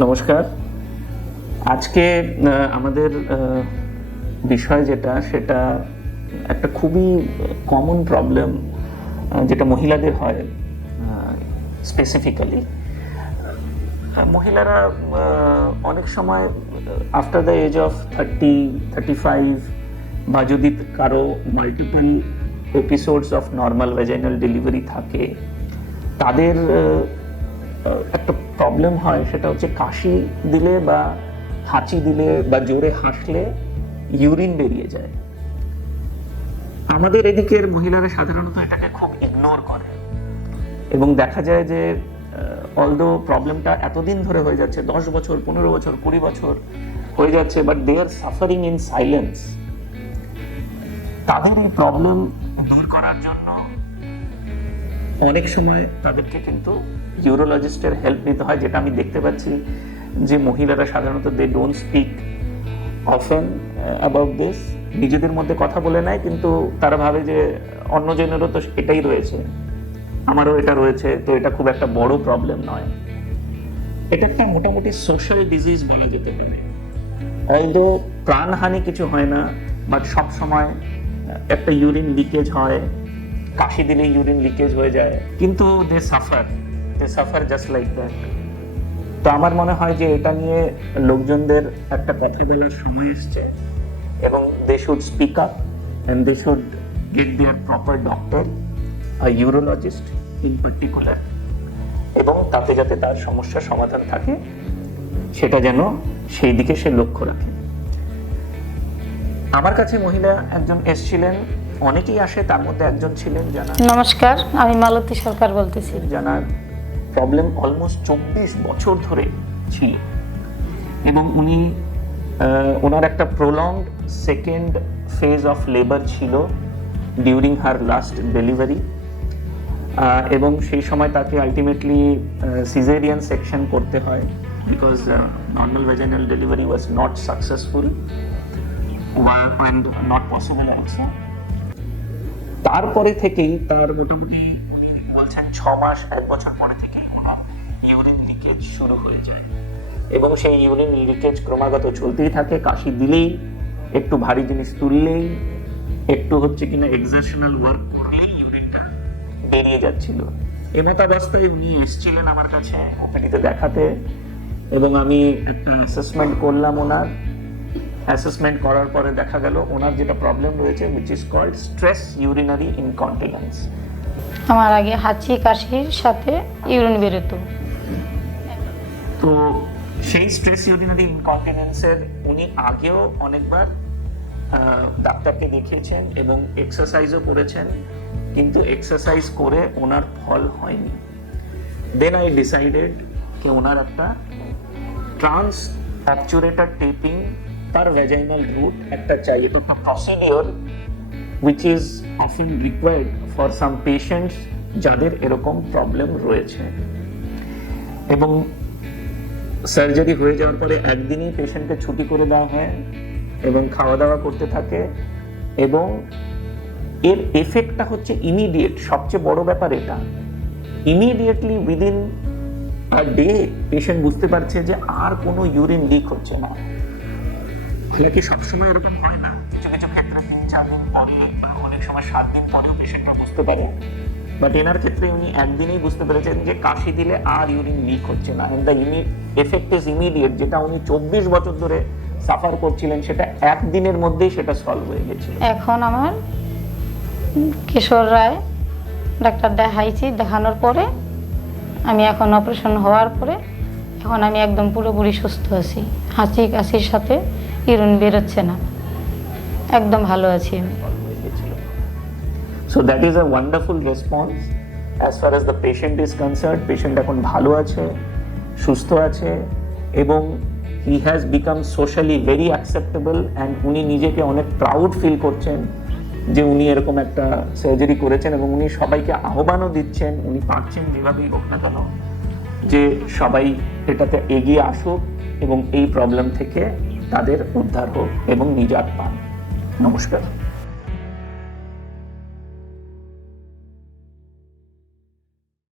নমস্কার। আজকে আমাদের বিষয় সেটা একটা খুবই কমন প্রবলেম, যেটা মহিলাদের হয়। স্পেসিফিক্যালি মহিলারা অনেক সময় আফটার দ্য এজ অফ 30-35 বা যদি কারো multiple episodes of normal vaginal delivery থাকে, তাদের একটা প্রবলেম হয়, সেটা হচ্ছে কাশি দিলে বা হাঁচি দিলে বা জোরে হাসলে ইউরিন বেরিয়ে যায়। আমাদের এদিকের মহিলারা সাধারণত এটাকে খুব ইগনোর করে এবং দেখা যায় যে অলদো প্রবলেমটা এতদিন ধরে হয়ে যাচ্ছে, 10 বছর, 15 বছর, 20 বছর হয়ে যাচ্ছে, but they are suffering in silence. তাদের এই প্রবলেম দূর করার জন্য অনেক সময় তাদেরকে কিন্তু ইউরোলজিস্টের হেল্প নিতে হয়, যেটা আমি দেখতে পাচ্ছি যে মহিলারা সাধারণত they don't speak often about this. নিজেদের মধ্যে কথা বলে নেয়, কিন্তু তারা ভাবে যে অন্যজনেরও তো এটাই রয়েছে, আমারও এটা রয়েছে, তো এটা খুব একটা বড় প্রবলেম নয়। এটা একটা মোটামুটি সোশ্যাল ডিজিজ বলা যেতে পারে। অলদো প্রাণহানি কিছু হয় না, বাট সব সময় একটা ইউরিন লিকেজ হয়, কাশি দিলে ইউরিন লিকেজ হয়ে যায়, কিন্তু দে সাফার জাস্ট লাইক দ্যাট। তো আমার মনে হয় যে এটা নিয়ে লোকজনদের একটা কথা বলার সময় এসছে এবং they should speak up and they should get their proper doctor, a urologist in particular, এবং তাতে যাতে তার সমস্যার সমাধান থাকে সেটা যেন সেই দিকে সে লক্ষ্য রাখে। আমার কাছে মহিলা একজন এসেছিলেন, অনেকেই আসে, তার মধ্যে একজন ছিলেন জানা। নমস্কার, আমি মালতী সরকার বলতেছি। জানার প্রবলেম অলমোস্ট 24 বছর ধরে ছিল এবং উনি ওনার একটা prolonged second phase of labour ছিল ডিউরিং হার লাস্ট ডেলিভারি, এবং সেই সময় তাকে আলটিমেটলি সিজারিয়ান সেকশন করতে হয় because normal vaginal delivery was not successful and not possible also. তারপরে থেকেই তার মোটামুটি উনি বলছেন 6 মাস 1 বছর পরে থেকেই ওনার ইউরিন লিকেজ শুরু হয়ে যায় এবং সেই ইউরিন লিকেজ ক্রমাগত চলতেই থাকে। কাশি দিলেই, একটু ভারী জিনিস তুললেই, একটু হচ্ছে কিনা এক্সারশনাল ওয়ার্ক করলেই ইউরিনটা বেরিয়ে যাচ্ছিল। এমতাবস্থায় উনি এসেছিলেন আমার কাছে ওখানেতে দেখাতে, এবং আমি একটা অ্যাসেসমেন্ট করলাম। ওনার অ্যাসেসমেন্ট করার পরে দেখা গেল ওনার যেটা প্রবলেম রয়েছে, which is called stress urinary incontinence। আমার আগে হাঁচি কাশির সাথে ইউরিন বেরোতো। তো সেই স্ট্রেস ইউরিনারি ইনকন্টিনেন্সের উনি আগেও অনেকবার ডাক্তারকে দেখিয়েছেন এবং এক্সারসাইজও করেছেন, কিন্তু এক্সারসাইজ করে ওনার ফল হয়নি। দেন আই ডিসাইডেড যে ওনার একটা trans obturator taping per vaginal route একটা চাই। এটা একটা procedure which is often required for some patients যাদের এরকম প্রবলেম রয়েছে, এবং সার্জারি হয়ে যাওয়ার পরে একদিনই পেশেন্টকে ছুটি করে দেওয়া হয় এবং খাওয়া দাওয়া করতে থাকে, এবং এর এফেক্টটা হচ্ছে ইমিডিয়েট। সবচেয়ে বড় ব্যাপার এটা, immediately within a day patient বুঝতে পারছে যে আর কোনো ইউরিন লিক হচ্ছে না। কি সবসময় এরকম হয় না, কিছু কিছু ক্ষেত্রে 3-4 দিন পরে, অনেক সময় 7 দিন পরেও পেশেন্টরা বুঝতে পারে, বাট এনার ক্ষেত্রে উনি একদিনেই বুঝতে পেরেছেন যে কাশি দিলে আর ইউরিন লিক হচ্ছে না, and the effect is immediate. যেটা উনি 24 বছর ধরে সাফার করছিলেন সেটা একদিনের মধ্যেই সেটা সলভ হয়ে গেছিল। এখন আমার কিশোর রায় ডাক্তার দেখানোর পরে আমি এখন অপারেশন হওয়ার পরে এখন আমি একদম পুরোপুরি সুস্থ আছি। হাঁচি কাশির সাথে ইউরিন বেরোচ্ছে না, একদম ভালো আছি আমি। So that is a wonderful response as far as the patient is concerned. Patient এখন ভালো আছে, সুস্থ আছে, এবং he has become socially very acceptable, and উনি নিজেকে অনেক প্রাউড ফিল করছেন যে উনি এরকম একটা সার্জারি করেছেন, এবং উনি সবাইকে আহ্বানও দিচ্ছেন, উনি পারছেন যেভাবেই হোক না কেন যে সবাই এটাতে এগিয়ে আসুক এবং এই প্রবলেম থেকে তাদের উদ্ধার হোক এবং নিজাত পান। নমস্কার।